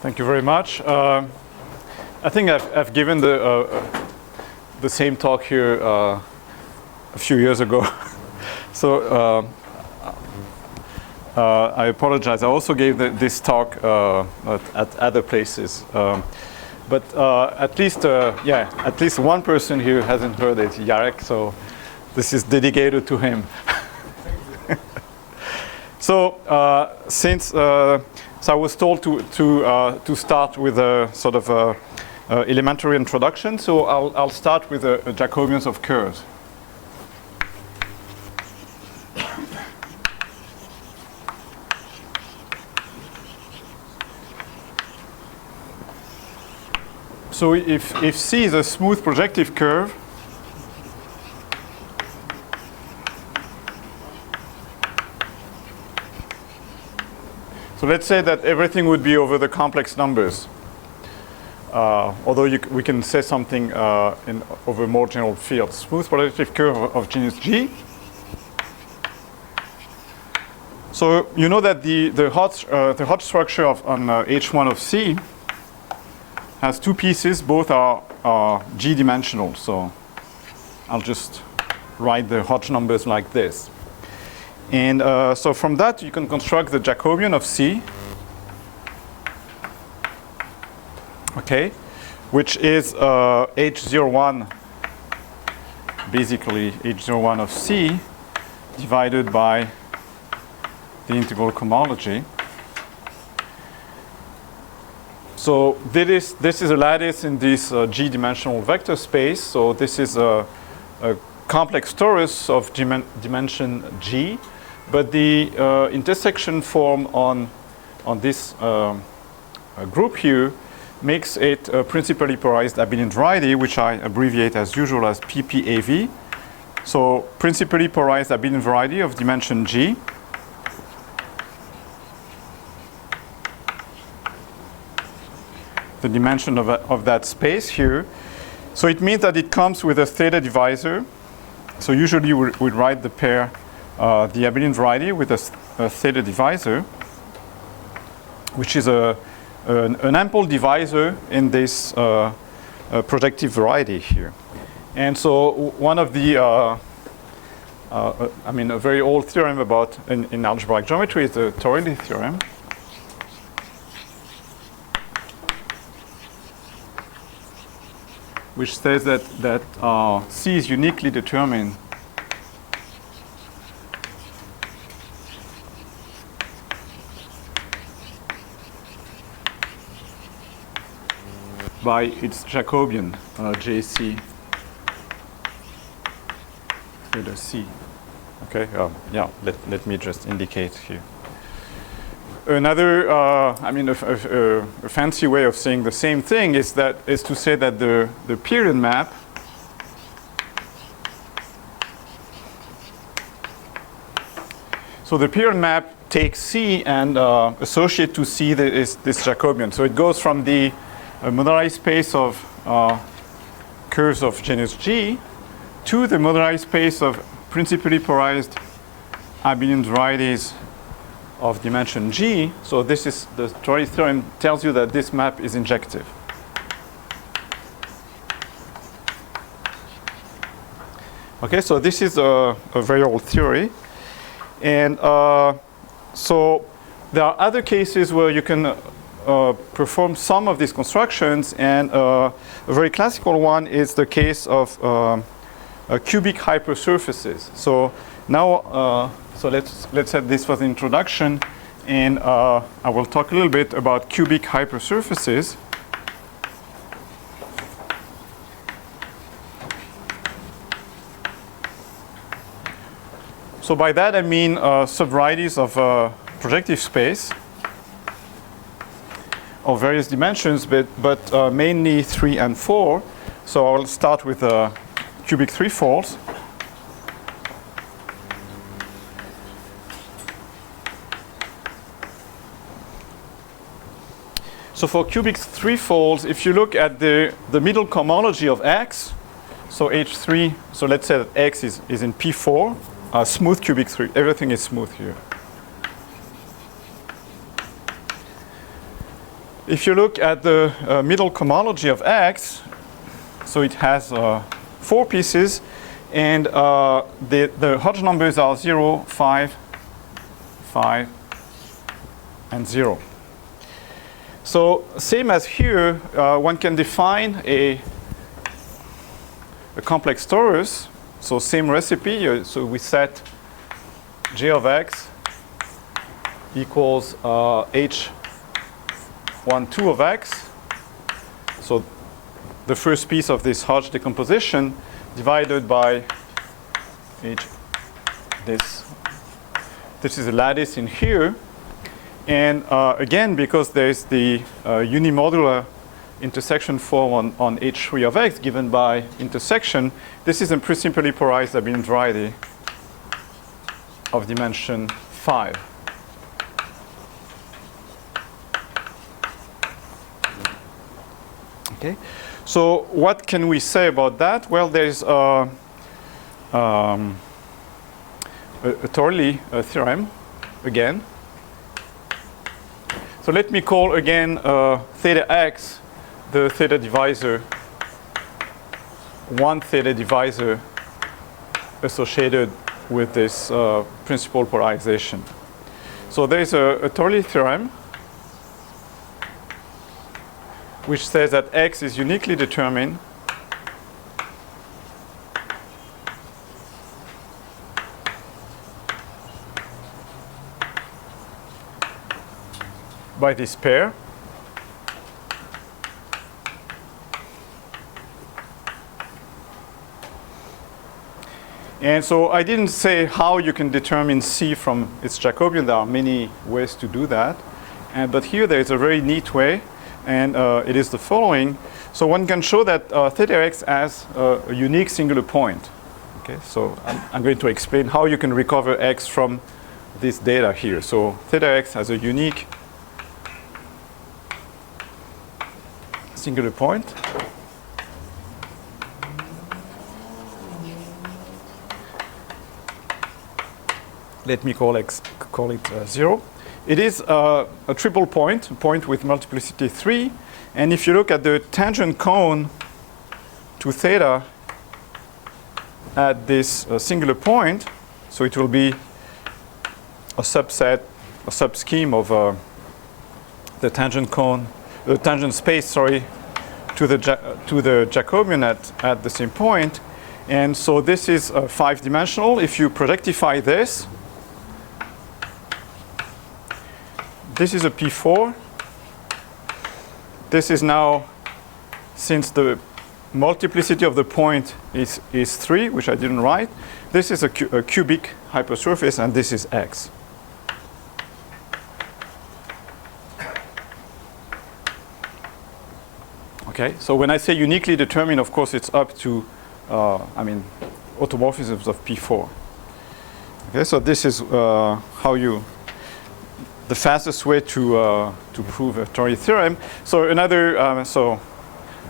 Thank you very much. I think I've given the same talk here a few years ago. So I apologize. I also gave this talk at other places. But at least one person here hasn't heard it, Jarek, so this is dedicated to him. So so I was told to start with a sort of elementary introduction. So I'll start with the Jacobians of curves. So if C is a smooth projective curve, so let's say that everything would be over the complex numbers. Although we can say something over more general fields. Smooth projective curve of genus G. So you know that the Hodge structure on H1 of C has two pieces. Both are G-dimensional. So I'll just write the Hodge numbers like this. And so from that, you can construct the Jacobian of C, okay, which is H01, basically H01 of C divided by the integral cohomology. So this is a lattice in this G-dimensional vector space. So this is a complex torus of dimension G. But the intersection form on this group here makes it a principally polarized abelian variety, which I abbreviate as usual as PPAV. So principally polarized abelian variety of dimension G. The dimension of that space here. So it means that it comes with a theta divisor. So usually we write the pair the abelian variety with a theta divisor, which is an ample divisor in this projective variety here. And so one of the, a very old theorem about in algebraic geometry is the Torelli theorem. Which says that C is uniquely determined by its Jacobian JC theta C. Okay, let me just indicate here. Another, a fancy way of saying the same thing is to say that the period map so the period map takes C and associate to C this Jacobian. So it goes from the moduli space of curves of genus G to the moduli space of principally polarized abelian varieties of dimension G. So this is the Torelli theorem tells you that this map is injective. Okay, so this is a very old theory. And so there are other cases where you can perform some of these constructions, and a very classical one is the case of cubic hypersurfaces. So now, so let's say this was the introduction, and I will talk a little bit about cubic hypersurfaces. So by that I mean subvarieties of projective space of various dimensions, but mainly 3 and 4. So I'll start with cubic threefolds. So for cubic threefolds, if you look at the middle cohomology of X, so H3, so let's say that X is in P4, smooth cubic three, everything is smooth here. if you look at the middle cohomology of X, so it has 4 pieces, and the Hodge numbers are 0, 5, 5, and 0. So same as here, one can define a complex torus. So same recipe. So we set J of X equals H12 of X. So the first piece of this Hodge decomposition divided by H. This is a lattice in here. And again, because there's the unimodular intersection form on H3 of X given by intersection, this is a simply polarized abelian variety of dimension 5. Okay, so what can we say about that? Well, there's a Torley theorem again. So let me call again theta x the theta divisor, one theta divisor associated with this principal polarization. So there's a Torley theorem which says that X is uniquely determined by this pair. And so I didn't say how you can determine C from its Jacobian. There are many ways to do that. But here there is a very neat way. And it is the following. So one can show that theta x has a unique singular point. Okay, so I'm going to explain how you can recover x from this data here. So theta x has a unique singular point. Let me call it 0. It is a triple point, a point with multiplicity 3. And if you look at the tangent cone to theta at this singular point, so it will be a subset, a subscheme of the tangent cone, the tangent space, sorry, to the Jacobian at the same point. And so this is 5-dimensional. If you projectify this, this is a P4. This is now, since the multiplicity of the point is 3, which I didn't write, this is a cubic hypersurface, and this is X. Okay, so when I say uniquely determined, of course, it's up to, automorphisms of P4. Okay, so this is how you, the fastest way to prove a Torley theorem. So another, so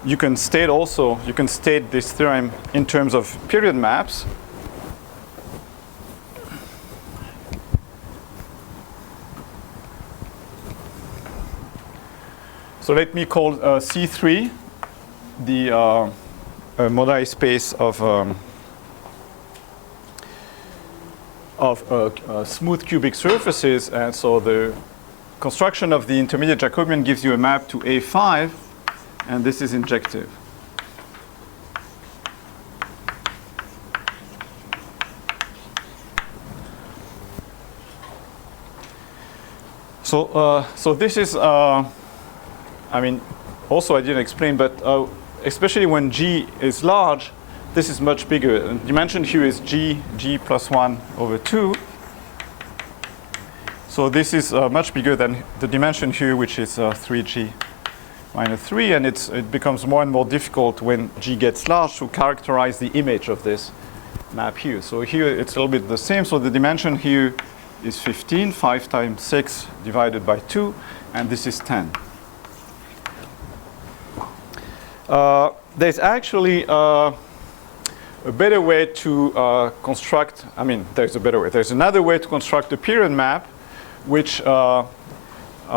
you can state also, you can state this theorem in terms of period maps. So let me call C3 the moduli space of smooth cubic surfaces, and so the construction of the intermediate Jacobian gives you a map to A5, and this is injective. So this is, also I didn't explain, but especially when G is large, this is much bigger. And dimension here is G plus 1 over 2. So this is much bigger than the dimension here, which is 3G minus 3. And it becomes more and more difficult when G gets large to characterize the image of this map here. So here it's a little bit the same. So the dimension here is 15, 5 times 6 divided by 2, and this is 10. There's actually a better way to construct, there's a better way. There's another way to construct a period map, which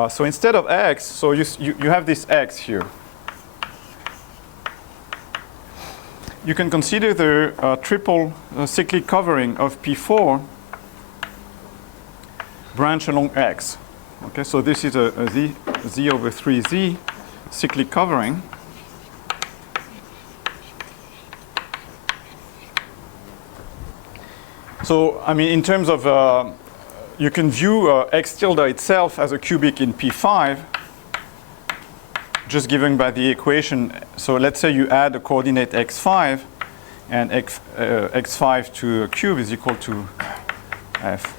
So instead of x, so you have this x here. You can consider the triple cyclic covering of P4 branch along x. Okay, so this is a z over 3z cyclic covering. So, I mean, in terms of, you can view x tilde itself as a cubic in P5, just given by the equation. So let's say you add a coordinate x5, and x5 to a cube is equal to f.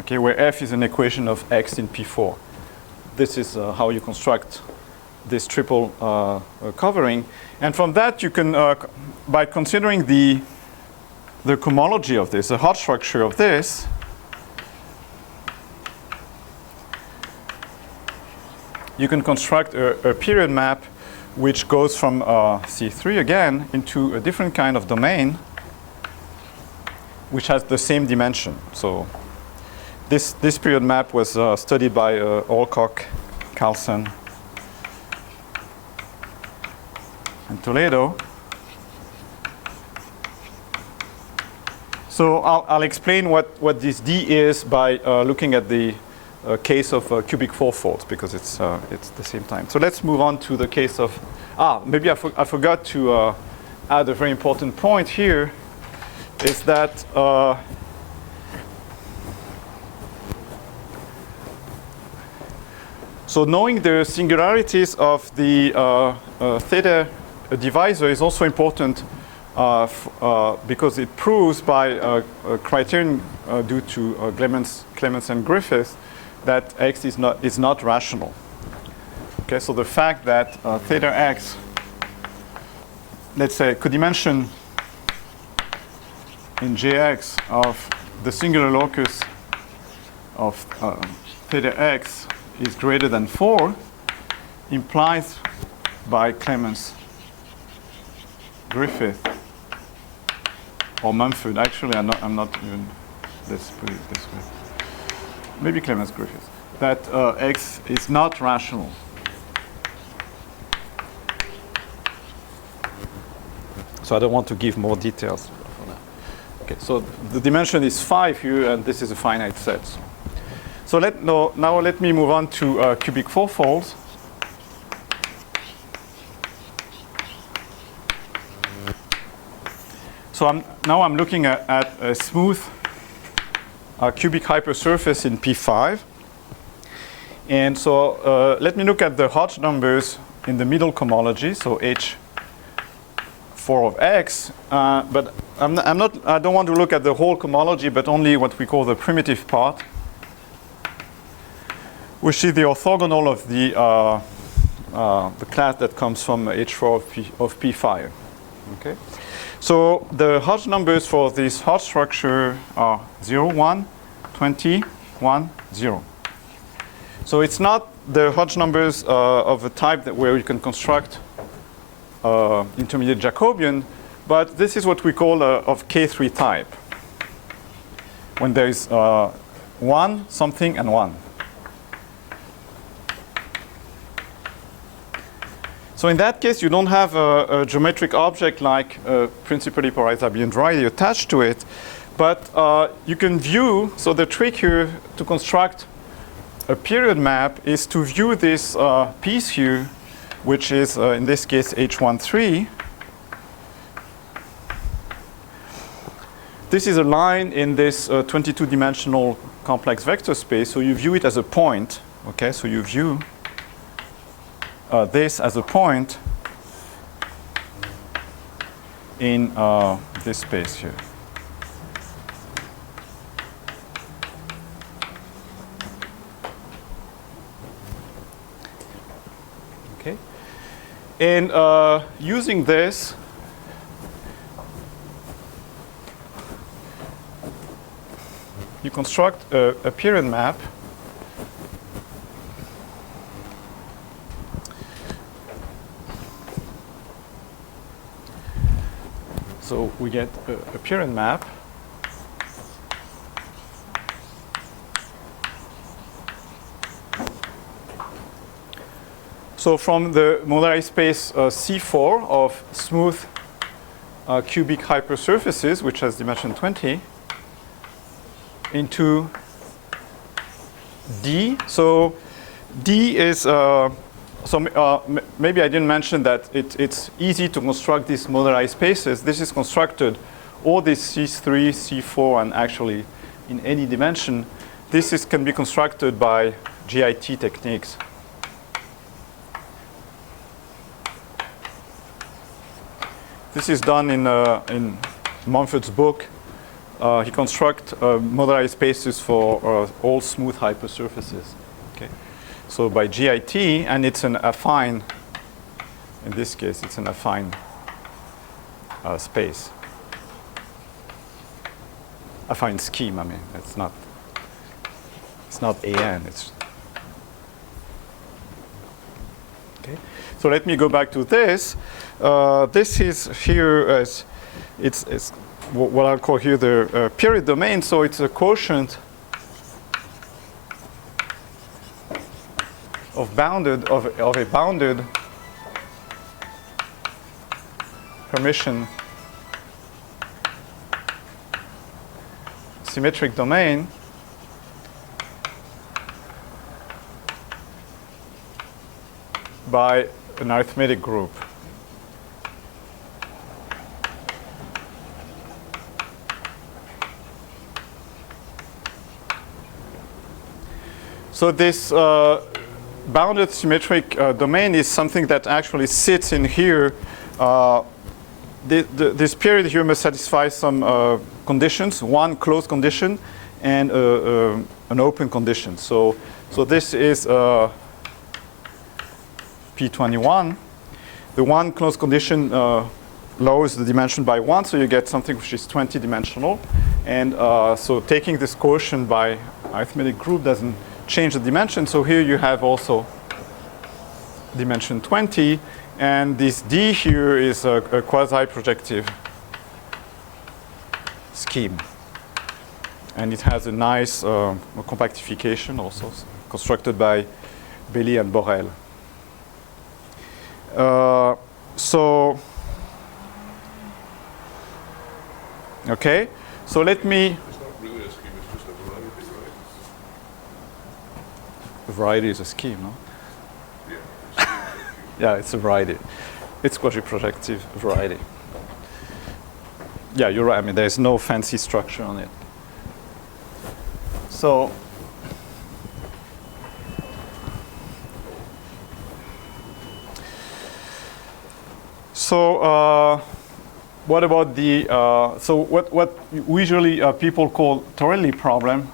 Okay, where f is an equation of x in P4. This is how you construct this triple covering. And from that, you can, by considering the cohomology of this, the Hodge structure of this, you can construct a period map which goes from C3 again into a different kind of domain which has the same dimension. So this period map was studied by Alcock, Carlson, and Toledo. So I'll explain what this D is by looking at the case of cubic fourfolds, because it's the same time. So let's move on to the case of, maybe I forgot to add a very important point here, is that so knowing the singularities of the theta divisor is also important because it proves by a criterion due to Clemens and Griffith that x is not rational. Okay, so the fact that theta x, let's say, codimension in Jx of the singular locus of theta x is greater than 4 implies by Clemens, Griffith, or Mumford. Actually, I'm not even, let's put it this way. Maybe Clemens Griffith, that x is not rational. So I don't want to give more details for that. Okay, so the dimension is 5 here, and this is a finite set. So now let me move on to cubic fourfolds. So now I'm looking at a smooth cubic hypersurface in P5. And so let me look at the Hodge numbers in the middle cohomology, so H4 of x. But I don't want to look at the whole cohomology, but only what we call the primitive part, which is the orthogonal of the class that comes from H4 of P5. Okay. So the Hodge numbers for this Hodge structure are 0, 1, 20, 1, 0. So it's not the Hodge numbers of a type where you can construct intermediate Jacobian, but this is what we call of K3 type, when there is 1, something, and 1. So in that case, you don't have a geometric object like principally polarized abelian variety attached to it, but you can view, so the trick here to construct a period map is to view this piece here, which is in this case H13. This is a line in this 22-dimensional complex vector space, so you view it as a point. Okay, so you view this as a point in this space here. Okay, and using this, you construct a period map . So we get a period map So from the moduli space C4 of smooth cubic hypersurfaces, which has dimension 20, into D. So D is, maybe I didn't mention that it's easy to construct these moduli spaces. This is constructed, all these C3, C4, and actually in any dimension, can be constructed by GIT techniques. This is done in Mumford's book. He constructs moduli spaces for all smooth hypersurfaces. Okay, so by GIT, and it's an affine. In this case, it's an affine space, affine scheme. I mean, it's not AN. It's okay. So let me go back to this. This is here as it's what I'll call here the period domain. So it's a quotient of a bounded permission symmetric domain by an arithmetic group. So this bounded symmetric domain is something that actually sits in here. This period here must satisfy some conditions, one closed condition and an open condition. So this is P21. The one closed condition lowers the dimension by 1, so you get something which is 20 dimensional. And so taking this quotient by arithmetic group doesn't change the dimension. So here you have also dimension 20. And this D here is a quasi-projective scheme. And it has a nice compactification also, constructed by Belli and Borel. Okay, so let me. It's not really a scheme, it's just a variety, right? A variety is a scheme, no? Yeah. Yeah, it's a variety. It's quasi-projective variety. Yeah, you're right. I mean, there's no fancy structure on it. So. What about the, so what usually people call Torelli problem?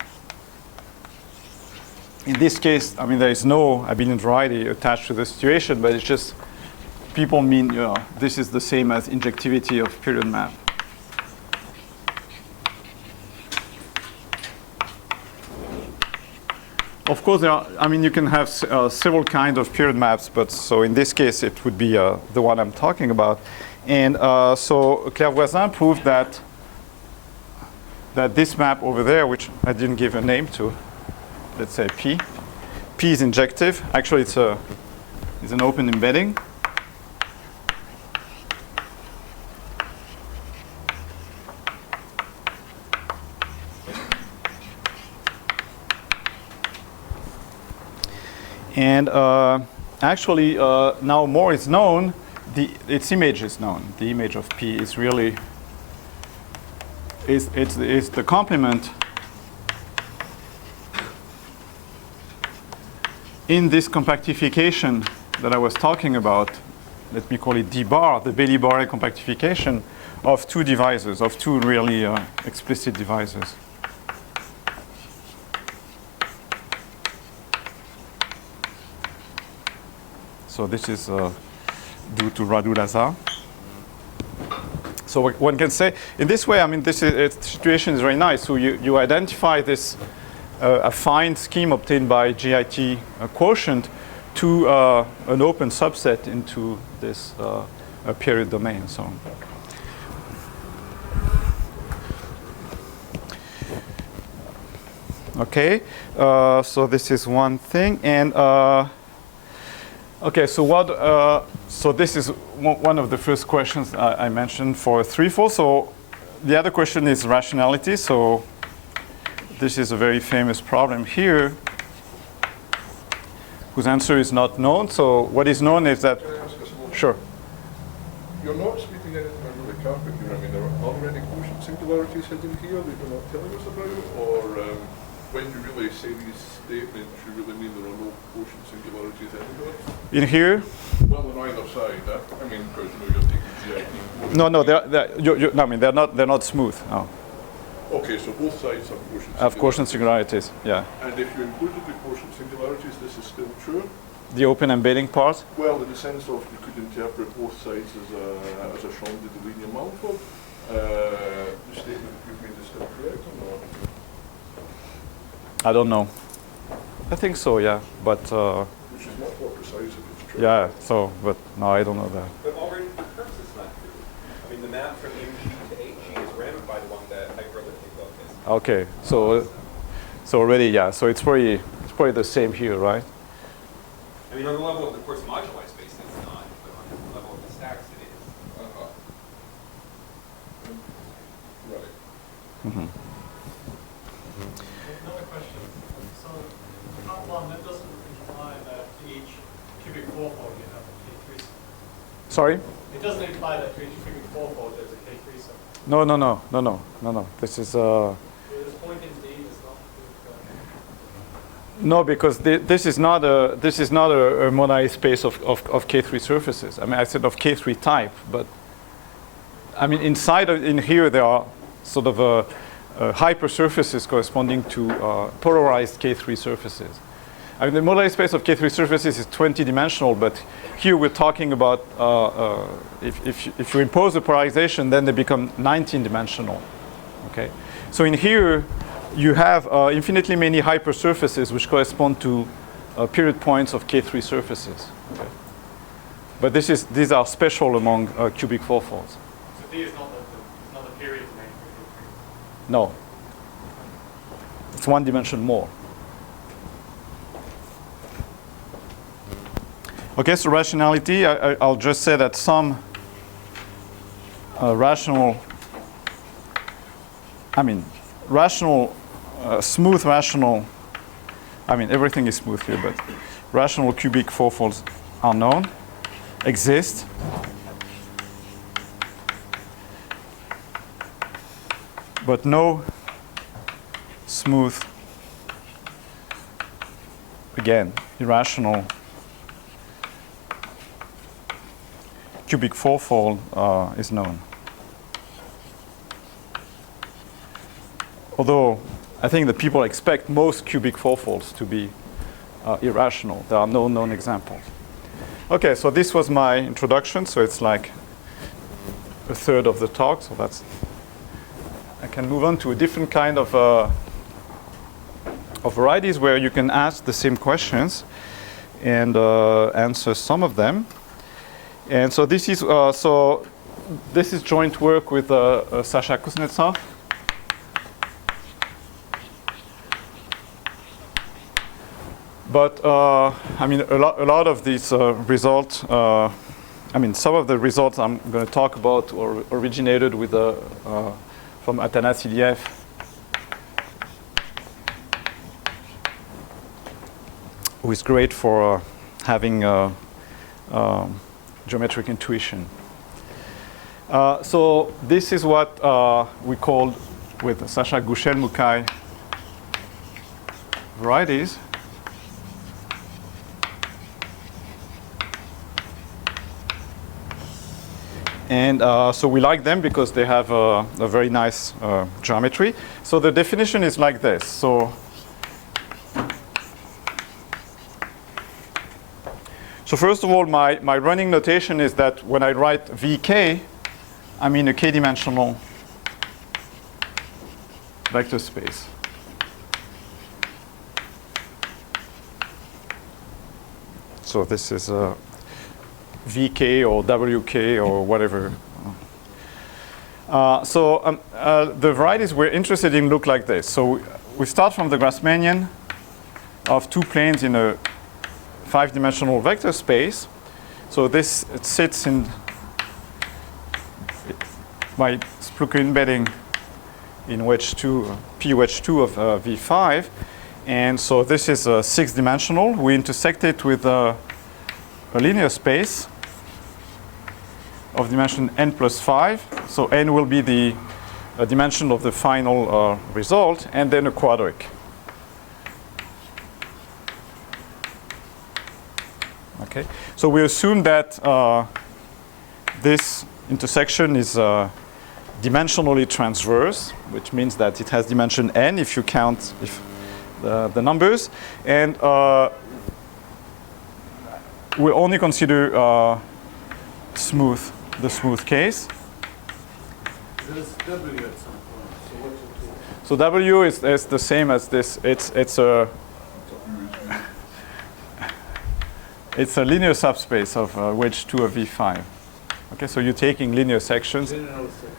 In this case, I mean, there is no abelian variety attached to the situation, but it's just people mean, this is the same as injectivity of period map. Of course, there are, I mean, you can have several kinds of period maps, but so in this case, it would be the one I'm talking about. And so Clairvoisin proved that this map over there, which I didn't give a name to, let's say P is injective. Actually, it's an open embedding. And actually, now more is known. Its image is known. The image of P is really is the complement in this compactification that I was talking about. Let me call it Debarre, the Belli-Borel compactification of two divisors, of two really explicit divisors. So this is due to Radu-Lazar. So one can say, in this way, I mean, this situation is very nice. So you identify this affine scheme obtained by GIT quotient to an open subset into this period domain. So. Okay, so this is one thing. And Okay, so so this is one of the first questions I mentioned for threefold. So the other question is rationality. So this is a very famous problem here, whose answer is not known. So what is known is that. Can I ask a small? Sure. You're not speaking anything under the carpet here. I mean, are there any quotient singularities hidden here that you're not telling us about? Or when you really say these statements, you really mean there are no quotient singularities anywhere? In here? Well, on either side. I mean, because you're taking GID. No, no, I mean, they're not smooth. No. Okay, so both sides have quotient singularities. Have quotient singularities, yeah. And if you included the quotient singularities, this is still true? The open embedding part? Well, in the sense of you could interpret both sides as a Chomsky linear manifold. The statement that you've made is still correct or not? I don't know. I think so, yeah. But Which is much more precise if it's true. yeah, so, but no, I don't know that. But already the curves is not true. I mean, the map from MG to HG is ramified along that hyperelliptic locus. Okay, so already, yeah. So it's probably the same here, right? I mean, on the level of the coarse moduli space, it's not, but on the level of the stacks, it is. Right. Mm-hmm. Another question. So, part one, that doesn't imply that for each cubic fourfold you have a K3 sum. Sorry? It doesn't imply that for each cubic fourfold there's a K3 sum. No. This is So this point in D is not. no, because this is not a monadic space of K3 surfaces. I mean, I said of K3 type, but I mean in here there are sort of hypersurfaces corresponding to polarized K3 surfaces. I mean, the monadic space of K3 surfaces is 20-dimensional, but here we're talking about if you impose the polarization, then they become 19-dimensional. Okay, so in here you have infinitely many hypersurfaces which correspond to period points of K3 surfaces. Okay. But these are special among cubic fourfolds. So D is not a period domain for K3. No, it's one dimension more. Okay, so rationality, I'll just say that some smooth rational, I mean, everything is smooth here, but rational cubic fourfolds are known, exist. But no smooth, again, irrational cubic fourfold is known. Although I think that people expect most cubic fourfolds to be irrational. There are no known examples. Okay, so this was my introduction. So it's like a third of the talk. So I can move on to a different kind of varieties where you can ask the same questions and answer some of them. And so this is joint work with Sasha Kuznetsov. But I mean, a lot of these results. I mean, some of the results I'm going to talk about originated with from Atanassiliev. Who is great for having geometric intuition. So this is what we called with Sasha Gushel-Mukai varieties. And so we like them because they have a very nice geometry. So the definition is like this. So first of all, my running notation is that when I write VK, I mean a k-dimensional vector space. So this is VK or WK or whatever. The varieties we're interested in look like this. So we start from the Grassmannian of two planes in a 5-dimensional vector space. So this it sits in by Spluker embedding in wedge 2, P wedge 2 of V5. And so this is 6-dimensional. We intersect it with a linear space of dimension n plus 5. So n will be the dimension of the final result, and then a quadric. Okay. So we assume that this intersection is dimensionally transverse, which means that it has dimension n if you count the numbers, and we'll only consider the smooth case. There's W at some point. So what's it do? So W is the same as this. It's a linear subspace of wedge 2 of V5. Okay, so you're taking linear sections. General set.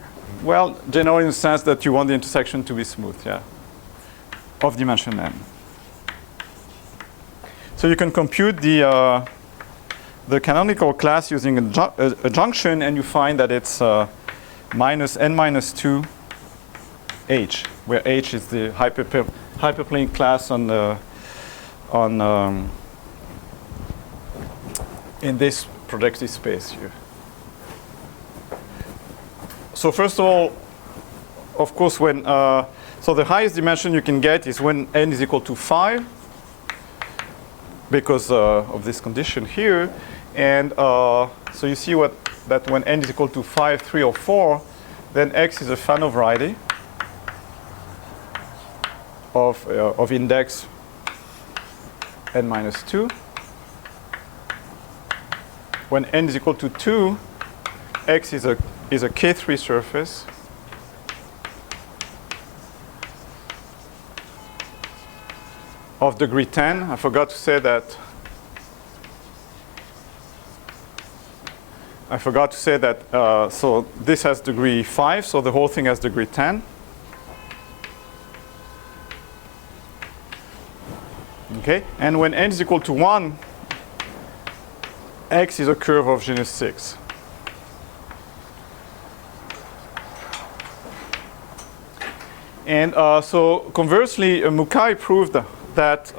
Well, general in the sense that you want the intersection to be smooth, yeah, of dimension n. So you can compute the canonical class using a junction, and you find that it's minus n minus 2 h, where h is the hyperplane class in this projective space here. So first of all, of course, when so the highest dimension you can get is when n is equal to 5, because of this condition here, and so you see that when n is equal to 5, 3, or 4, then x is a Fano variety of index n minus 2. When n is equal to 2, x is a K3 surface of degree 10. I forgot to say that. So this has degree 5, so the whole thing has degree 10. Okay, and when n is equal to 1, x is a curve of genus 6. And so conversely, Mukai proved that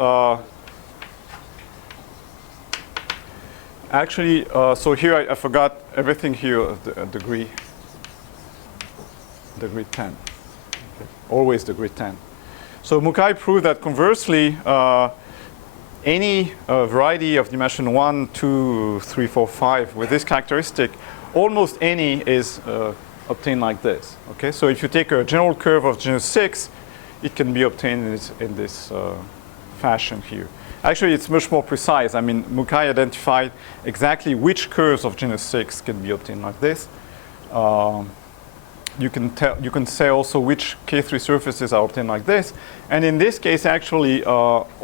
actually, so here I forgot everything here, degree 10. Okay. Always degree 10. So Mukai proved that conversely, any variety of dimension 1, 2, 3, 4, 5 with this characteristic, almost any is obtained like this. Okay, so if you take a general curve of genus 6, it can be obtained in this fashion here. Actually, it's much more precise. I mean, Mukai identified exactly which curves of genus 6 can be obtained like this. You can say also which K3 surfaces are obtained like this. And in this case, actually, almost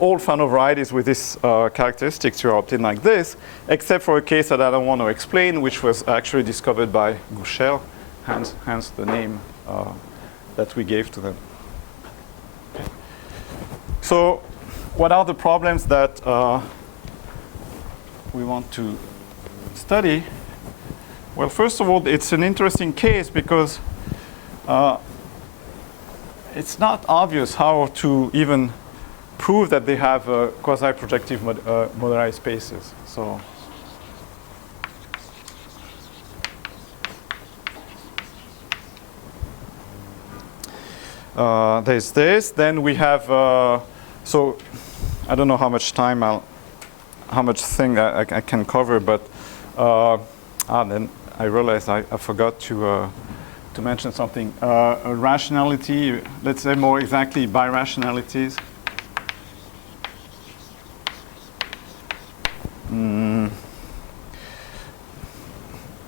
all Fano varieties with this characteristics are obtained like this, except for a case that I don't want to explain, which was actually discovered by Gouchel, hence the name that we gave to them. Okay. So what are the problems that we want to study? Well, first of all, it's an interesting case because it's not obvious how to even prove that they have quasi-projective moduli spaces. So there's this. Then we have. So I don't know how much time how much thing I can cover, but then I realized I forgot to mention something. A rationality. Let's say more exactly birationalities.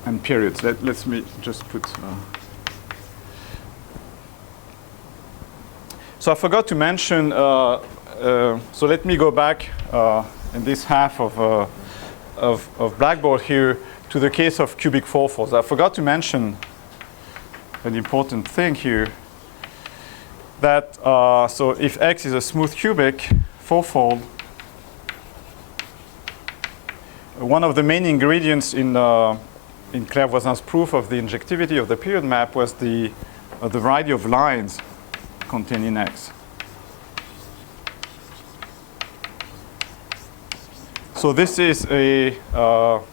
And periods. Let me just put. So I forgot to mention. So let me go back in this half of Blackboard here to the case of cubic fourfolds. I forgot to mention an important thing here. that so if X is a smooth cubic fourfold, one of the main ingredients in Claire-Voisin's proof of the injectivity of the period map was the variety of lines contained in X. So this is a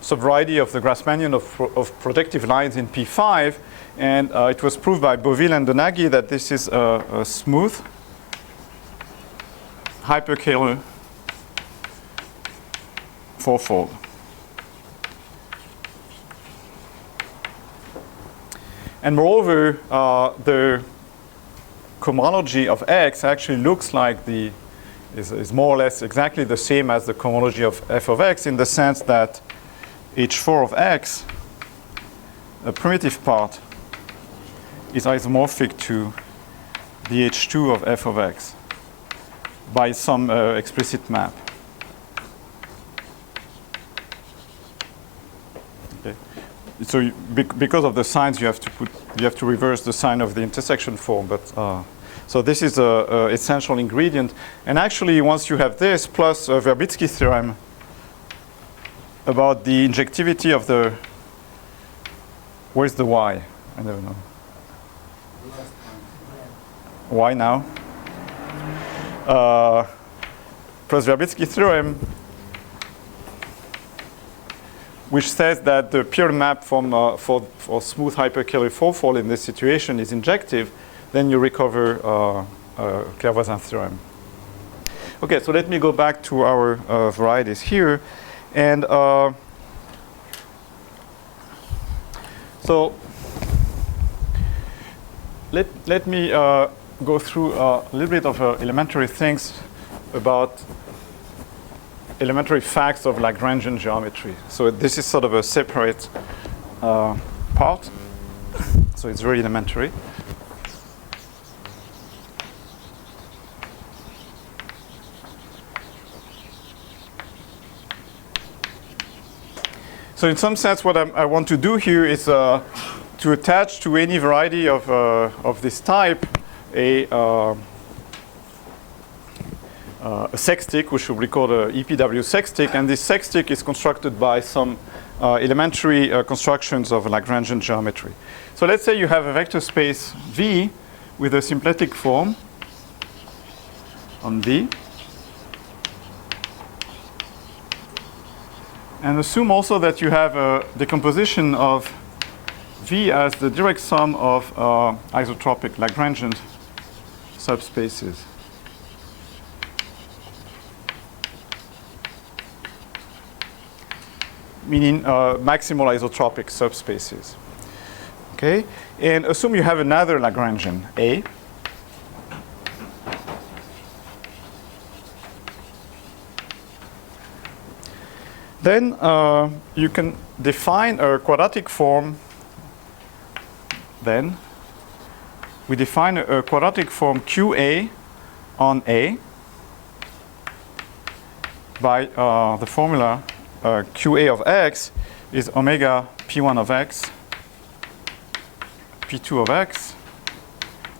subvariety of the Grassmannian of projective lines in P5, and it was proved by Beauville and Donaghy that this is a smooth hyperkähler fourfold. And moreover, the cohomology of X actually looks like is more or less exactly the same as the cohomology of f of X, in the sense that H4 of X, a primitive part, is isomorphic to the H2 of f of X by some explicit map. Okay. So because of the signs, you have to reverse the sign of the intersection form. But so this is a essential ingredient. And actually, once you have this plus Verbitsky theorem about the injectivity of the, where's the Y? I don't know. Why now? Plus Verbitsky theorem, which says that the pure map for smooth hyperkähler fourfold in this situation is injective, then you recover Claire-Voisin theorem. Okay, so let me go back to our varieties here. And so let me go through a little bit of elementary things about elementary facts of Lagrangian geometry. So this is sort of a separate part. So it's very elementary. So in some sense, what I want to do here is to attach to any variety of this type a sextic, which we call the EPW sextic, and this sextic is constructed by some elementary constructions of Lagrangian geometry. So let's say you have a vector space V with a symplectic form on V. And assume also that you have a decomposition of V as the direct sum of isotropic Lagrangian subspaces. Meaning maximal isotropic subspaces. Okay? And assume you have another Lagrangian, A. Then you can define a quadratic form. Then we define a quadratic form QA on A by the formula QA of X is omega P1 of X, P2 of X,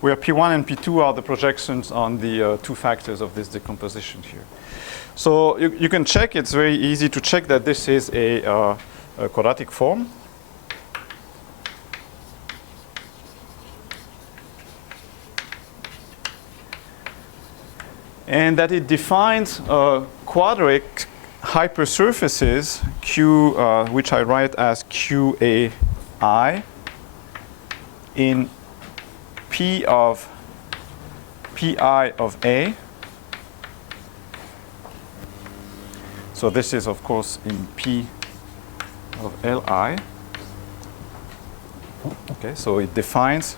where P1 and P2 are the projections on the two factors of this decomposition here. So you can check, it's very easy to check that this is a quadratic form. And that it defines quadratic hypersurfaces, Q, which I write as QAI, in P of PI of A. So this is, of course, in P of Li. Okay, so it defines.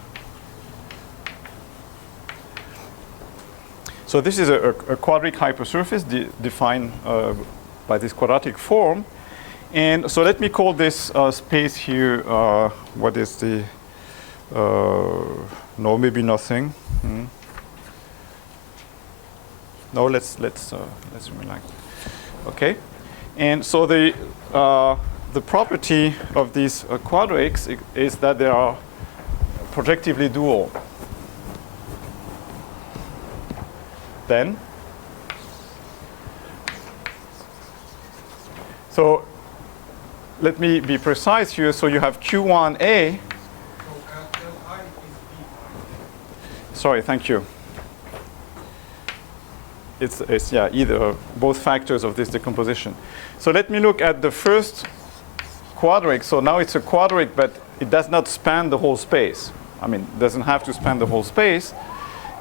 So this is a quadratic hypersurface defined by this quadratic form. And so let me call this space here, what is the, no, maybe nothing. No, let's relax. Okay, and so the property of these quadratics is that they are projectively dual. then. So let me be precise here. So you have Q1A. So Li is V5. Sorry, thank you. It's yeah, either both factors of this decomposition. So let me look at the first quadric. So now it's a quadric, but it does not span the whole space. I mean, it doesn't have to span the whole space.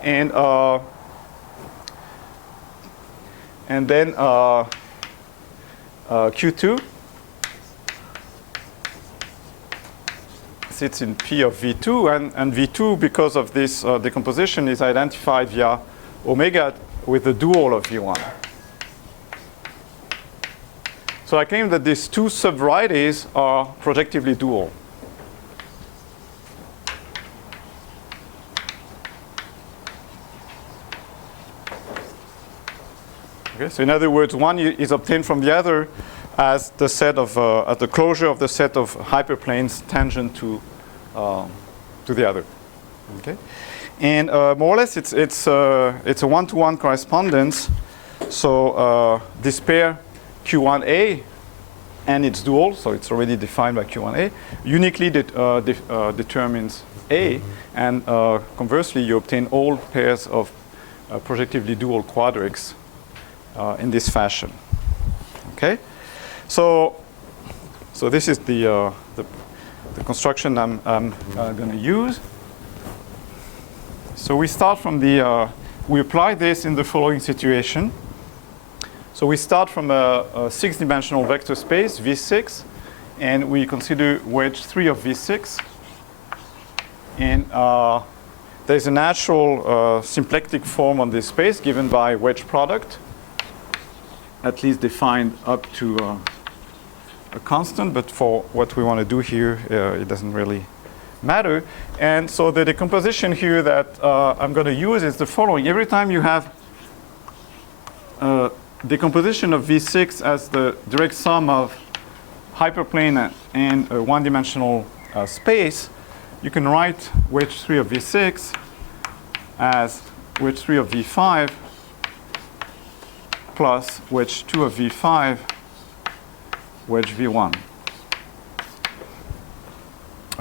And then Q2 sits in P of V2, and V2, because of this decomposition, is identified via omega with the dual of V1. So I claim that these two sub-varieties are projectively dual. Okay, so in other words, one is obtained from the other as the set of at the closure of the set of hyperplanes tangent to the other. Okay, and more or less it's a one-to-one correspondence. So this pair Q1A and its dual, so it's already defined by Q1A, uniquely determines A, and conversely, you obtain all pairs of projectively dual quadrics in this fashion. Okay, so this is the construction I'm going to use. So we start from we apply this in the following situation. So we start from a 6-dimensional vector space, V6, and we consider wedge 3 of V6. And there's a natural symplectic form on this space given by wedge product, at least defined up to a constant, but for what we want to do here, it doesn't really matter. And so the decomposition here that I'm going to use is the following. Every time you have decomposition of V6 as the direct sum of hyperplane and a one-dimensional space, you can write wedge 3 of V6 as wedge 3 of V5 plus wedge 2 of V5 wedge V1.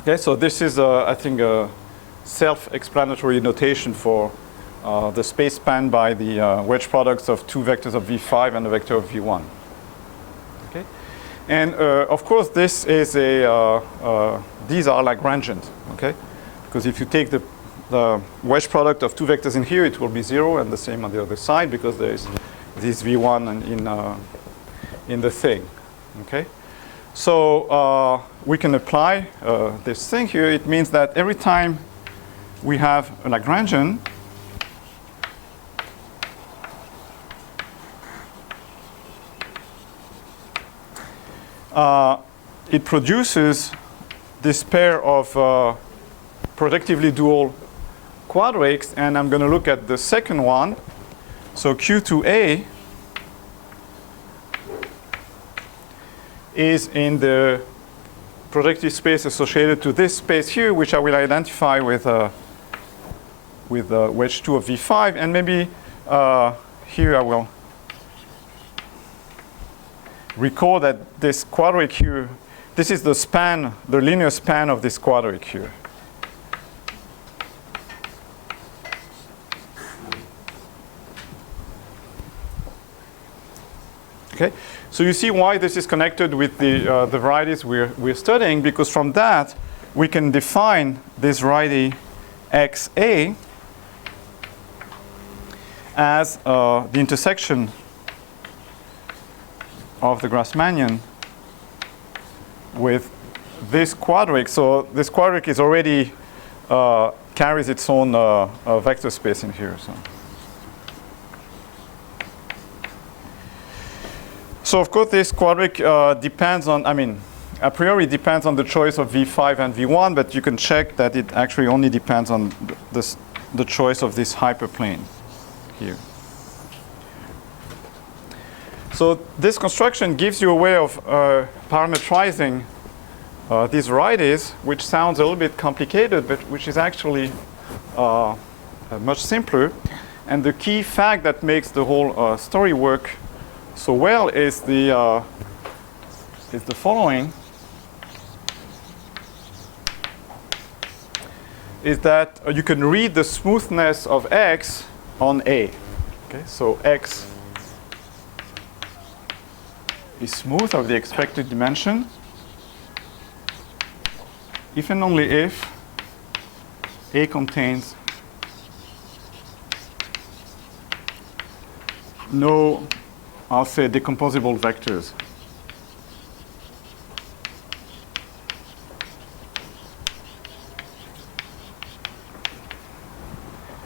Okay, so this is, I think, a self-explanatory notation for the space spanned by the wedge products of two vectors of V5 and a vector of V1. Okay, and of course, this is these are Lagrangians. Okay, because if you take the wedge product of two vectors in here, it will be 0, and the same on the other side because there is this V1 in the thing. Okay, so we can apply this thing here. It means that every time we have a Lagrangian, it produces this pair of projectively dual quadrics, and I'm going to look at the second one. So Q2A is in the projective space associated to this space here, which I will identify with wedge 2 of V5, and maybe here I will recall that this quadric here, this is the span, the linear span of this quadric here. Okay, so you see why this is connected with the varieties we're studying, because from that we can define this variety XA as the intersection of the Grassmannian with this quadric. So this quadric is already carries its own vector space in here. So of course this quadric depends on, I mean, a priori depends on the choice of V5 and V1, but you can check that it actually only depends on the choice of this hyperplane here. So this construction gives you a way of parametrizing these varieties, which sounds a little bit complicated, but which is actually much simpler. And the key fact that makes the whole story work so well is the following. Is that you can read the smoothness of X on A. Okay, so X is smooth of the expected dimension if and only if A contains no, I'll say, decomposable vectors.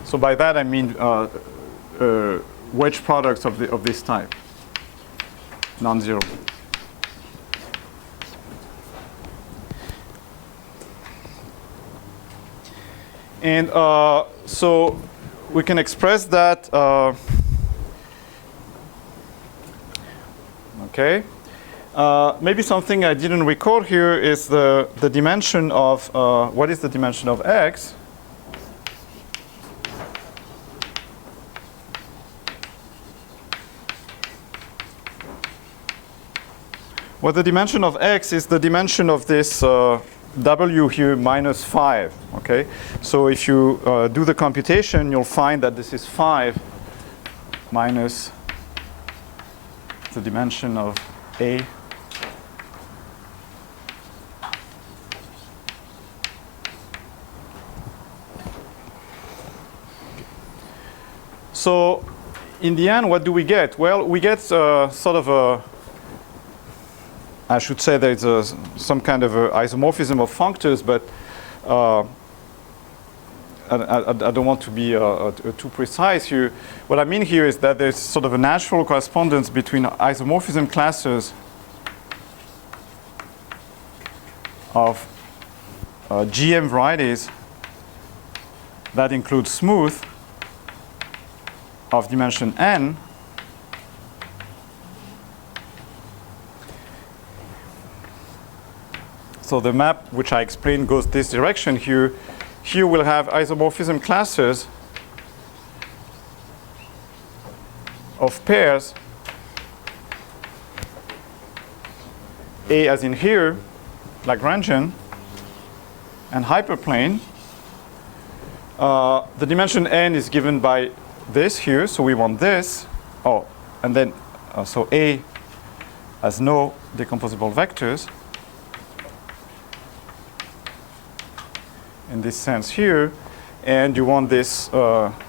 So by that I mean wedge products of this type, non-zero. And so we can express that. Okay. Maybe something I didn't record here is the dimension of what is the dimension of X. Well, the dimension of X is the dimension of this W here minus 5. Okay, so if you do the computation, you'll find that this is 5 minus the dimension of A. So in the end, what do we get? Well, we get sort of a, I should say there's some kind of a isomorphism of functors, but I don't want to be too precise here. What I mean here is that there's sort of a natural correspondence between isomorphism classes of GM varieties that include smooth of dimension n So the map, which I explained, goes this direction here. Here we'll have isomorphism classes of pairs, A as in here, Lagrangian, and hyperplane. The dimension n is given by this here, so we want this. Oh, and then, so A has no decomposable vectors. In this sense here, and you want this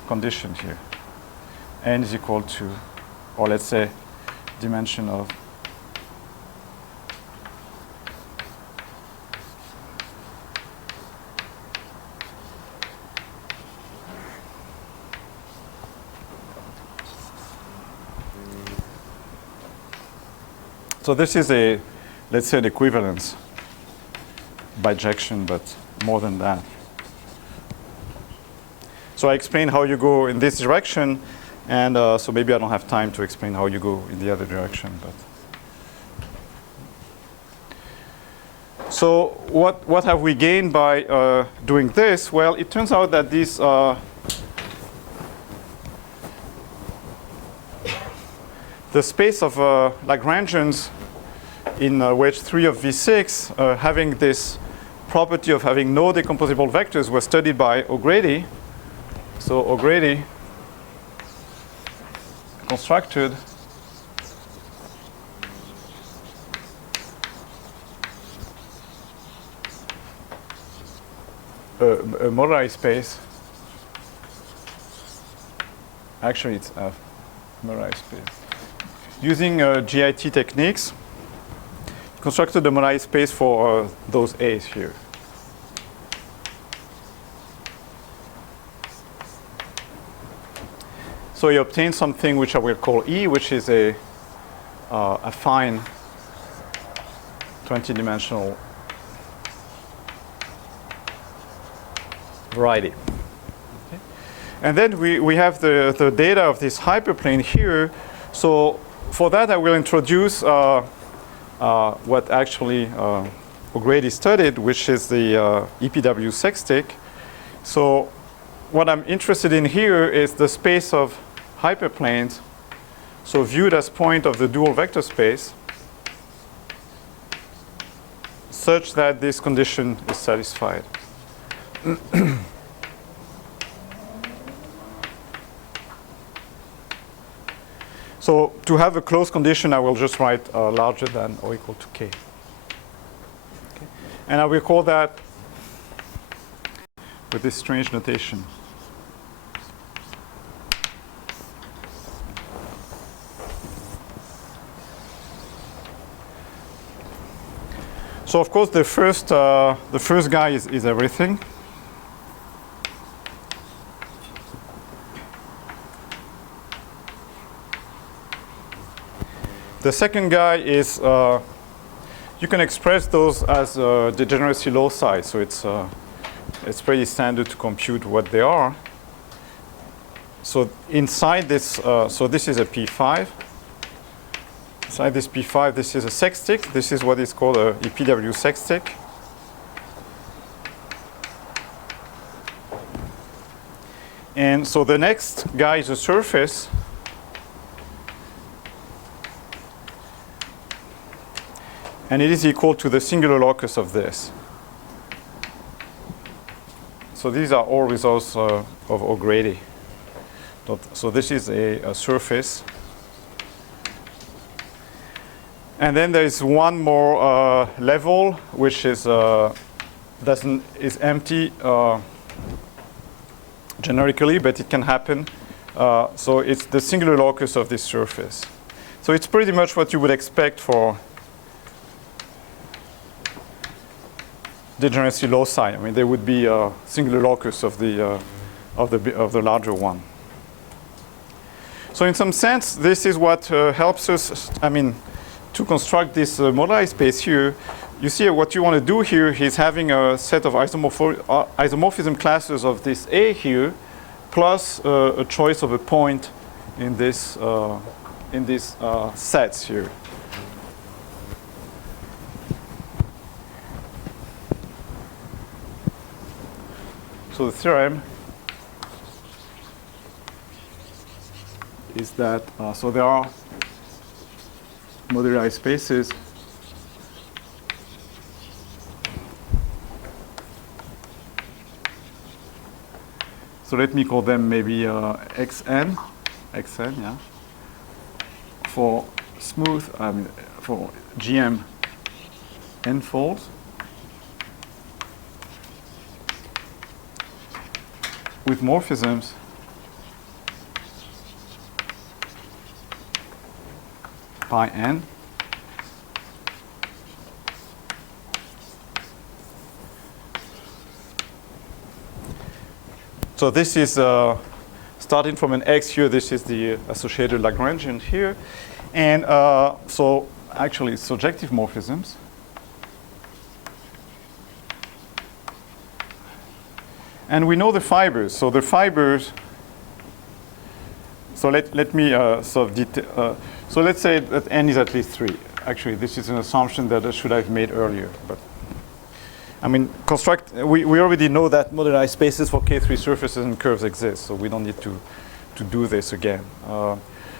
condition here. N is equal to, or let's say, dimension of So this is a, let's say, an equivalence bijection, but more than that. So I explained how you go in this direction, and so maybe I don't have time to explain how you go in the other direction. But so what have we gained by doing this? Well, it turns out that these the space of Lagrangians in wedge 3 of V6 having this property of having no decomposable vectors was studied by O'Grady. So O'Grady constructed a Moray space. Actually, it's a Moray space. Using GIT techniques, constructed a Moray space for those A's here. So you obtain something which I will call E, which is a fine 20-dimensional variety. Okay. And then we have the data of this hyperplane here. So for that, I will introduce what actually O'Grady studied, which is the EPW sextic. So what I'm interested in here is the space of hyperplanes, so viewed as point of the dual vector space, such that this condition is satisfied. So to have a closed condition, I will just write larger than or equal to k. Okay. And I will call that with this strange notation. So of course the first guy is everything. The second guy is you can express those as degeneracy loci, so it's pretty standard to compute what they are. So inside this, so this is a P5. Inside this P5, this is a sextic. This is what is called a EPW sextic. And so the next guy is a surface. And it is equal to the singular locus of this. So these are all results of O'Grady. So this is a surface. And then there is one more level, which is empty generically, but it can happen. So it's the singular locus of this surface. So it's pretty much what you would expect for degeneracy loci. I mean, there would be a singular locus of the larger one. So in some sense, this is what helps us. I mean, to construct this moduli space here. You see what you want to do here is having a set of isomorphism classes of this A here, plus a choice of a point in this sets here. So the theorem is that, so there are moduli spaces so let me call them maybe xn, yeah, for smooth, I mean, for GM n-folds with morphisms pi n. So this is starting from an x here. This is the associated Lagrangian here. And so actually surjective morphisms. And we know the fibers. So the fibers, so let me sort of detail. So let's say that n is at least 3. Actually, this is an assumption that I should have made earlier. But I mean, we already know that moduli spaces for K3 surfaces and curves exist, so we don't need to do this again.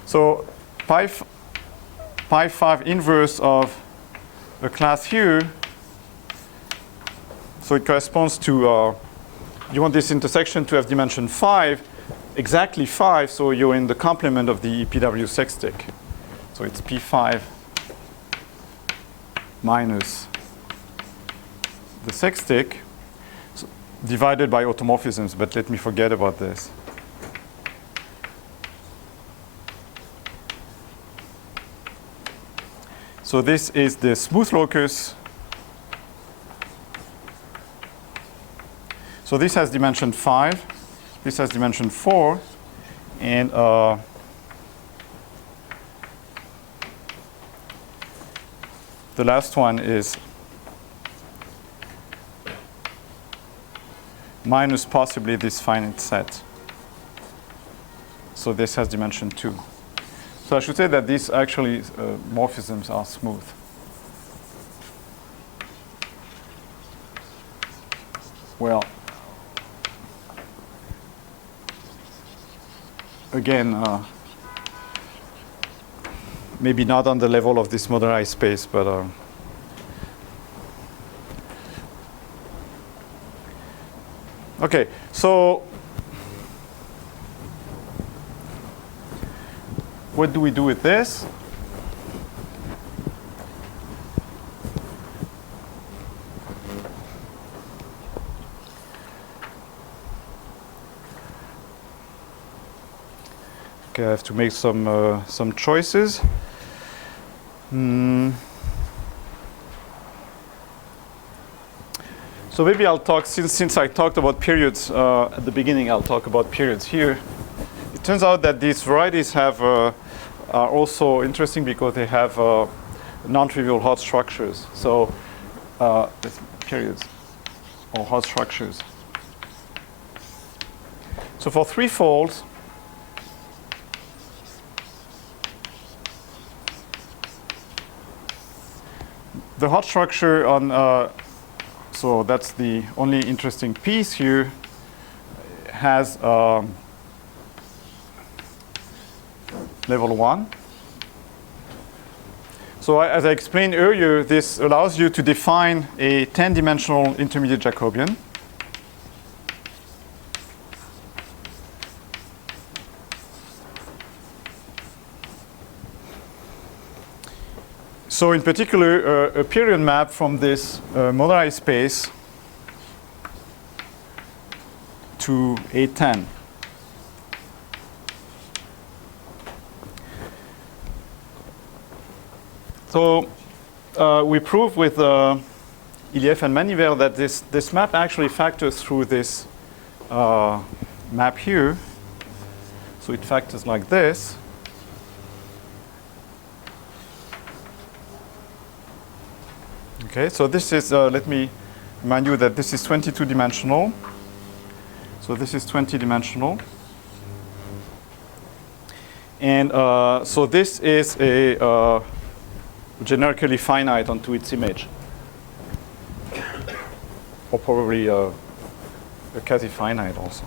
So pi 5 inverse of a class here, so it corresponds to, you want this intersection to have dimension 5, exactly 5, so you're in the complement of the EPW sextic. So it's P5 minus the sextic divided by automorphisms, but let me forget about this. So this is the smooth locus. So this has dimension 5, this has dimension 4, and the last one is minus possibly this finite set. So this has dimension 2. So I should say that these actually morphisms are smooth. Well, again, maybe not on the level of this modernized space, but okay, so what do we do with this? Okay, I have to make some choices. So maybe I'll talk, since I talked about periods at the beginning, I'll talk about periods here. It turns out that these varieties have are also interesting because they have non-trivial hot structures. So periods or hot structures. So for threefolds, the hot structure on, so that's the only interesting piece here, has level 1. So as I explained earlier, this allows you to define a 10-dimensional intermediate Jacobian. So in particular, a period map from this modernized space to A10. So we proved with Iliev and Manivel that this map actually factors through this map here. So it factors like this. Okay, so this is, let me remind you that this is 22-dimensional. So this is 20-dimensional. And so this is a generically finite onto its image. Or probably a quasi-finite also.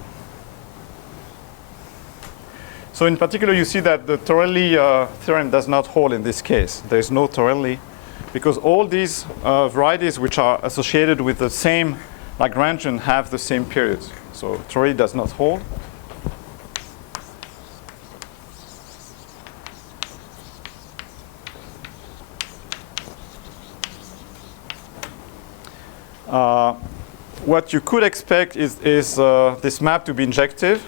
So in particular, you see that the Torelli theorem does not hold in this case. There is no Torelli, because all these varieties which are associated with the same Lagrangian have the same periods. So Torelli does not hold. What you could expect is this map to be injective.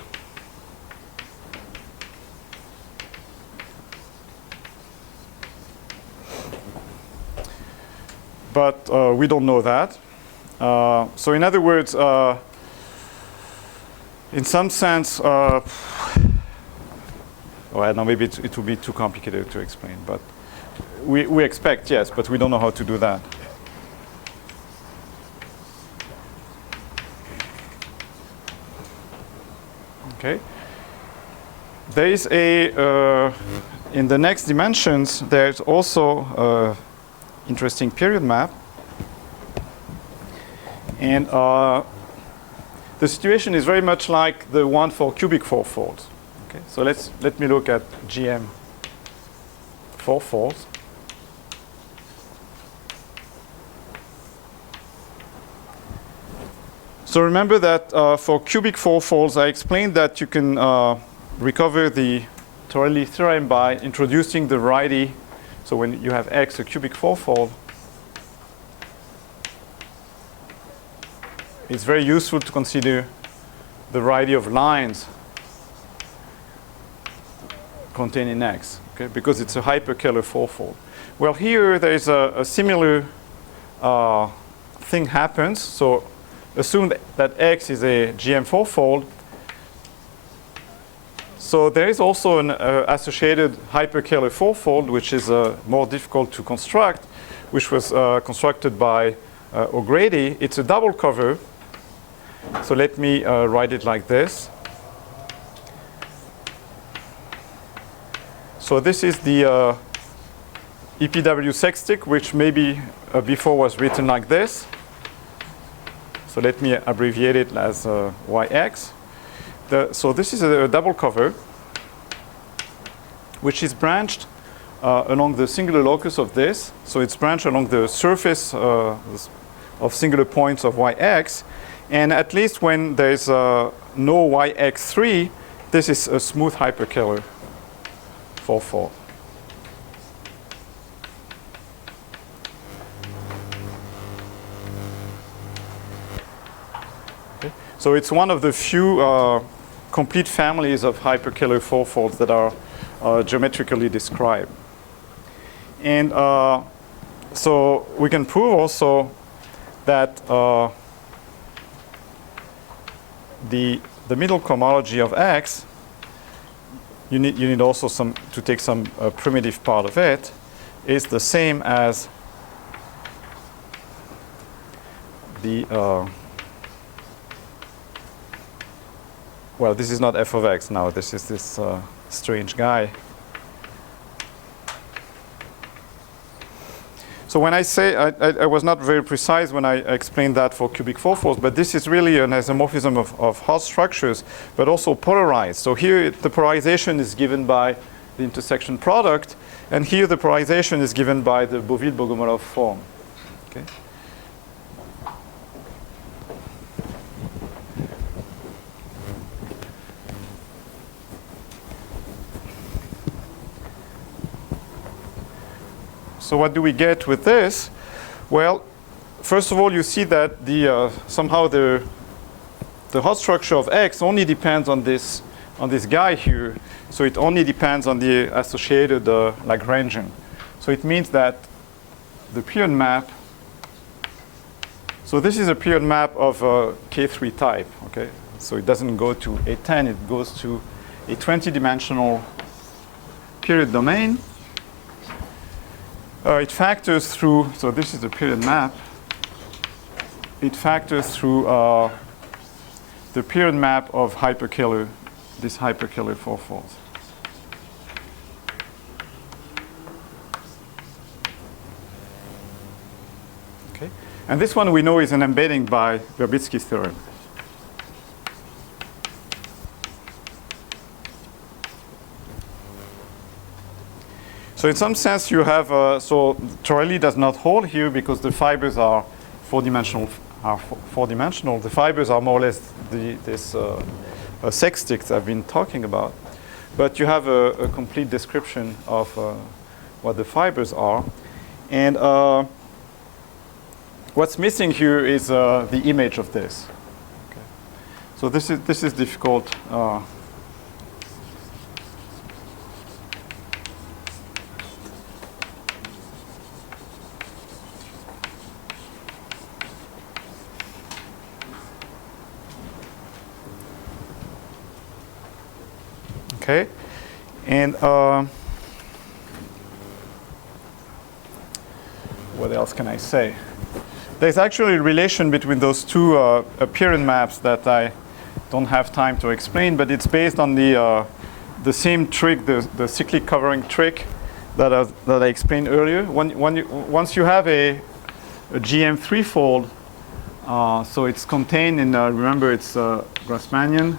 But we don't know that. So in other words, in some sense, well, no, maybe it will be too complicated to explain. But we expect, yes, but we don't know how to do that. Okay. There is a, in the next dimensions, there's also interesting period map. And the situation is very much like the one for cubic fourfolds. Okay, so let me look at GM fourfolds. So remember that for cubic fourfolds, I explained that you can recover the Torelli theorem by introducing the variety. So when you have X, a cubic fourfold, it's very useful to consider the variety of lines contained in X, okay? Because it's a hyperkähler fourfold. Well, here there is a similar thing happens. So assume that X is a GM fourfold. So there is also an associated hyperkähler fourfold, which is more difficult to construct, which was constructed by O'Grady. It's a double cover. So let me write it like this. So this is the EPW sextic, which maybe before was written like this. So let me abbreviate it as YX. So this is a double cover. which is branched along the singular locus of this. So it's branched along the surface of singular points of yx. And at least when there's no yx3, this is a smooth hyperkähler fourfold. Okay. So it's one of the few complete families of hyperkähler fourfolds that are geometrically described. And so we can prove also that the middle cohomology of X, you need also to take some primitive part of it, is the same as the well, this is not f of x now. This is this strange guy. So when I say, I was not very precise when I explained that for cubic fourfolds, but this is really an isomorphism of hot structures, but also polarized. So here the polarization is given by the intersection product, and here the polarization is given by the Boville-Bogomolov form. Okay. So what do we get with this? Well, first of all, you see that somehow the hot structure of X only depends on this guy here. So it only depends on the associated Lagrangian. So it means that the period map. So this is a period map of K3 type. Okay, so it doesn't go to a 10; it goes to a 20-dimensional period domain. It factors through, so this is the period map. It factors through the period map of hyperkähler, this hyperkähler fourfolds. Okay, and this one we know is an embedding by Verbitsky's theorem. So in some sense, you have so Torelli does not hold here because the fibers are four-dimensional. The fibers are more or less this sextics I've been talking about, but you have a complete description of what the fibers are, and what's missing here is the image of this. Okay. So this is difficult. Okay, and what else can I say? There's actually a relation between those two appearance maps that I don't have time to explain, but it's based on the same trick, the cyclic covering trick that I explained earlier. Once you have a GM threefold, so it's contained in remember it's Grassmannian.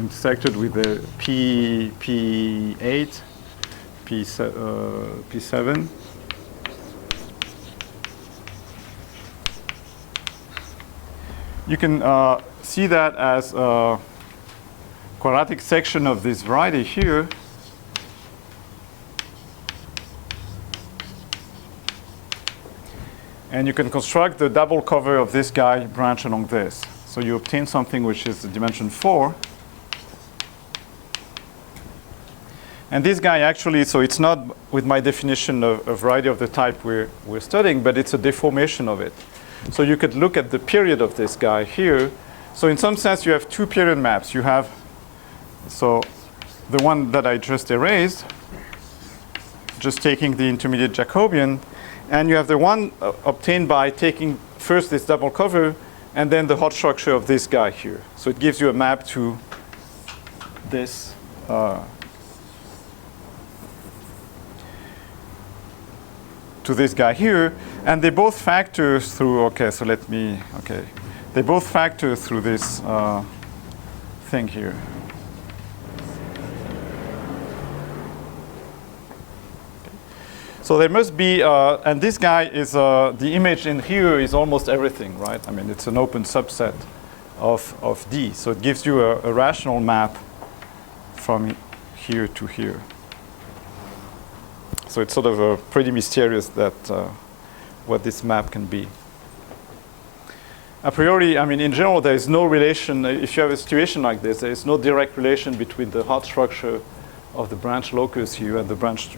Intersected with the P8, P7. You can see that as a quadratic section of this variety here. And you can construct the double cover of this guy branch along this. So you obtain something which is the dimension 4. And this guy actually, so it's not with my definition of a variety of the type we're studying, but it's a deformation of it. So you could look at the period of this guy here. So in some sense, you have two period maps. You have, so the one that I just erased, just taking the intermediate Jacobian, and you have the one obtained by taking first this double cover and then the hot structure of this guy here. So it gives you a map to this guy here, and they both factor through. Okay, so they both factor through this thing here. So there must be, and this guy is, the image in here is almost everything, right? I mean, it's an open subset of D. So it gives you a rational map from here to here. So it's sort of pretty mysterious that what this map can be. A priori, I mean, in general, there is no relation. If you have a situation like this, there is no direct relation between the hot structure of the branch locus here and the branch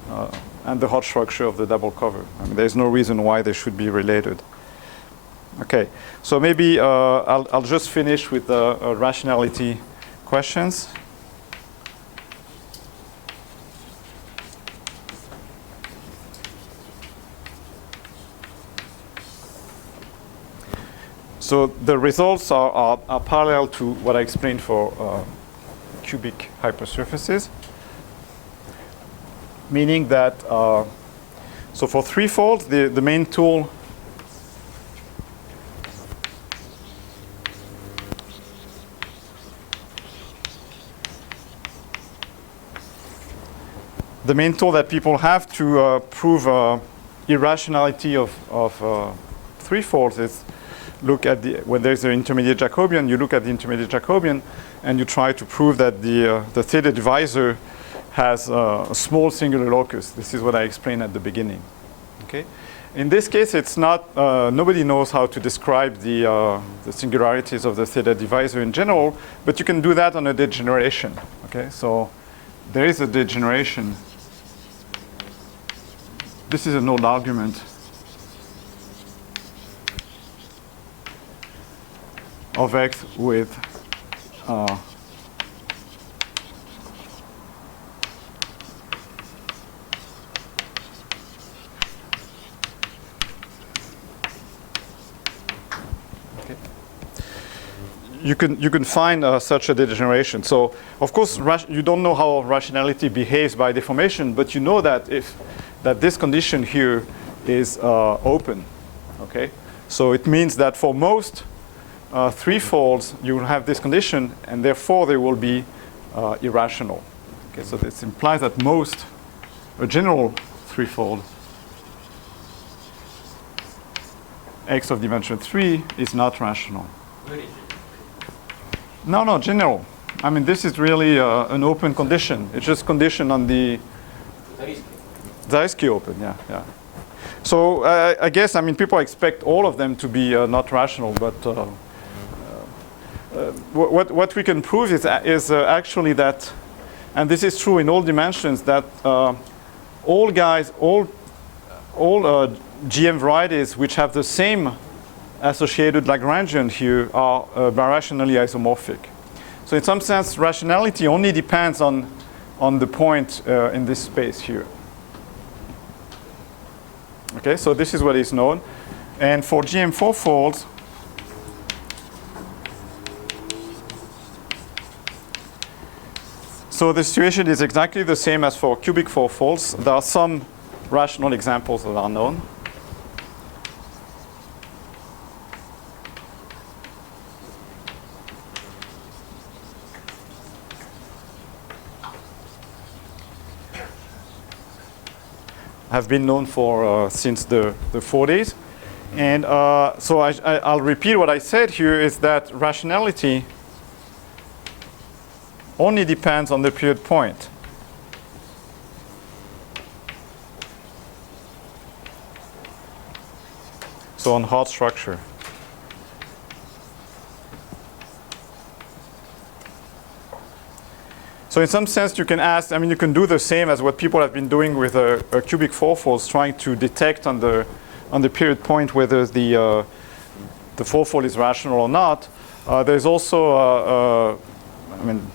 and the hot structure of the double cover. I mean, there's no reason why they should be related. Okay, so maybe I'll just finish with the rationality questions. So the results are parallel to what I explained for cubic hypersurfaces, meaning that, so for threefold, the main tool that people have to prove irrationality of threefolds is look at when there's an intermediate Jacobian, you look at the intermediate Jacobian and you try to prove that the theta divisor has a small singular locus. This is what I explained at the beginning. Okay? In this case, it's not, nobody knows how to describe the singularities of the theta divisor in general, but you can do that on a degeneration. Okay? So there is a degeneration. This is an old argument of X with you can find such a degeneration. So of course you don't know how rationality behaves by deformation, but you know that that this condition here is open. Okay, so it means that for most threefolds you will have this condition, and therefore they will be irrational. Okay, so this implies that most a general threefold X of dimension 3 is not rational. No, general. I mean, this is really an open condition. It's just condition on the Zariski open, yeah. So I guess, I mean, people expect all of them to be not rational, but what we can prove is actually that, and this is true in all dimensions, that all GM varieties which have the same associated Lagrangian here are birationally isomorphic. So in some sense, rationality only depends on the point in this space here. Okay, so this is what is known. And for GM fourfolds, so the situation is exactly the same as for cubic fourfolds. There are some rational examples that are known. Have been known for since the 40s. And so I'll repeat what I said here is that rationality only depends on the period point. So on hot structure. So in some sense, you can ask, I mean, you can do the same as what people have been doing with a cubic fourfolds, trying to detect on the period point whether the fourfold is rational or not. There's also, I mean,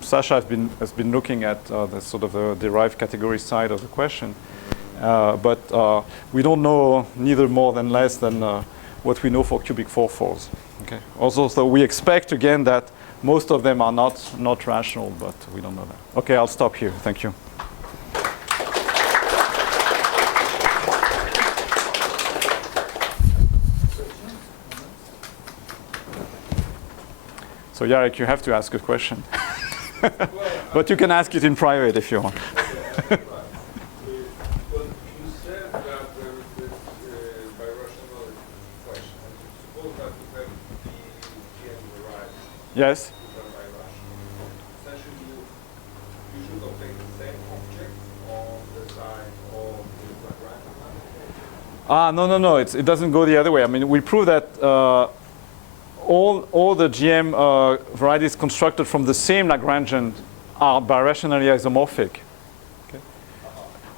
Sasha has been looking at the sort of derived category side of the question, but we don't know neither more than less than what we know for cubic fourfolds. Okay. Also, so we expect again that most of them are not rational, but we don't know that. Okay, I'll stop here. Thank you. So Jarek, you have to ask a question. But you can ask it in private if you want. Well, you Yes. which are very rational. Essentially, you should obtain the same object on the side of the Lagrange map. No. It doesn't go the other way. I mean, we prove that all the GM varieties constructed from the same Lagrangian are birationally isomorphic. Okay?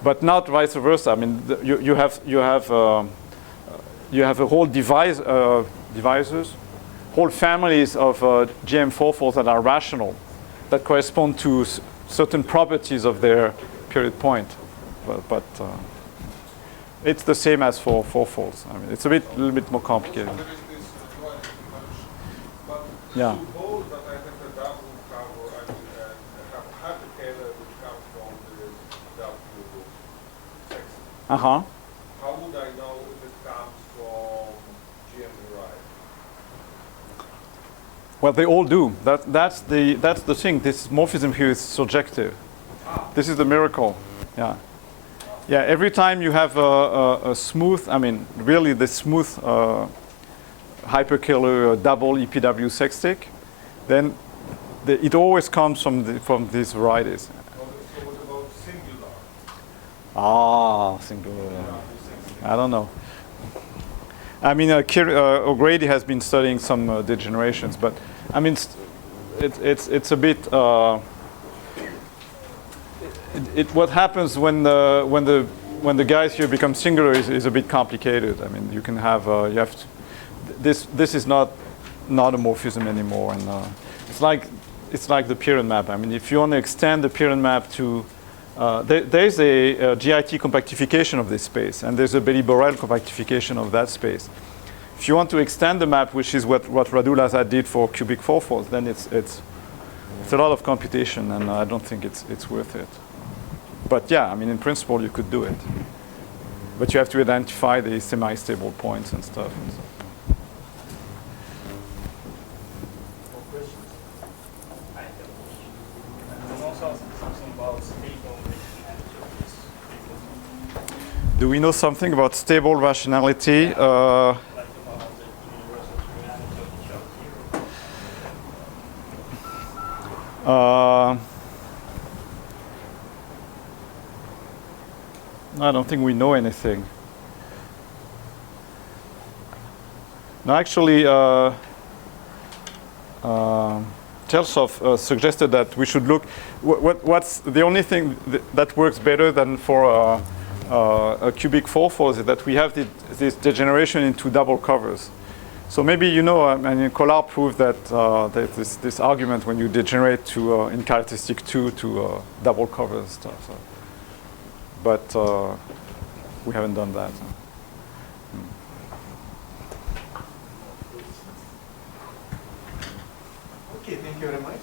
But not vice versa. I mean, you have a whole divisors, whole families of GM44s that are rational, that correspond to certain properties of their period point. But it's the same as for 4-folds. I mean, it's a little bit more complicated. There is this duality dimension, but Yeah. suppose that I have a double cover and have a hypercaler which comes from the W sextix. Uh-huh. How would I know if it comes from GM derived? Well, they all do. That's the thing. This morphism here is surjective. This is the miracle. Yeah. Yeah. Every time you have a smooth, I mean, really the smooth hyperkiller double EPW sextic, then it always comes from these varieties. So what about singular? Singular. I don't know. I mean, O'Grady has been studying some degenerations, but I mean, it's a bit. What happens when the guys here become singular is a bit complicated. I mean, you can have you have to, this is not a morphism anymore, and it's like the period map. I mean, if you want to extend the period map to there's a GIT compactification of this space, and there's a Belli-Borel compactification of that space. If you want to extend the map, which is what Radulazad did for cubic 4-folds, then it's a lot of computation, and I don't think it's worth it. But yeah, I mean, in principle, you could do it. But you have to identify the semi-stable points and stuff. More questions? I have a question. There's also something about stable rationality of this people. Do we know something about stable rationality? Like about the universal triviality of the sharp zero. I don't think we know anything. No, actually, Telsov suggested that we should look. What's the only thing that works better than for a cubic 4-fold is that we have this degeneration into double covers. So maybe I mean, Collard proved that this argument when you degenerate to in characteristic 2 to double covers and stuff. So. But we haven't done that. Okay, thank you very much.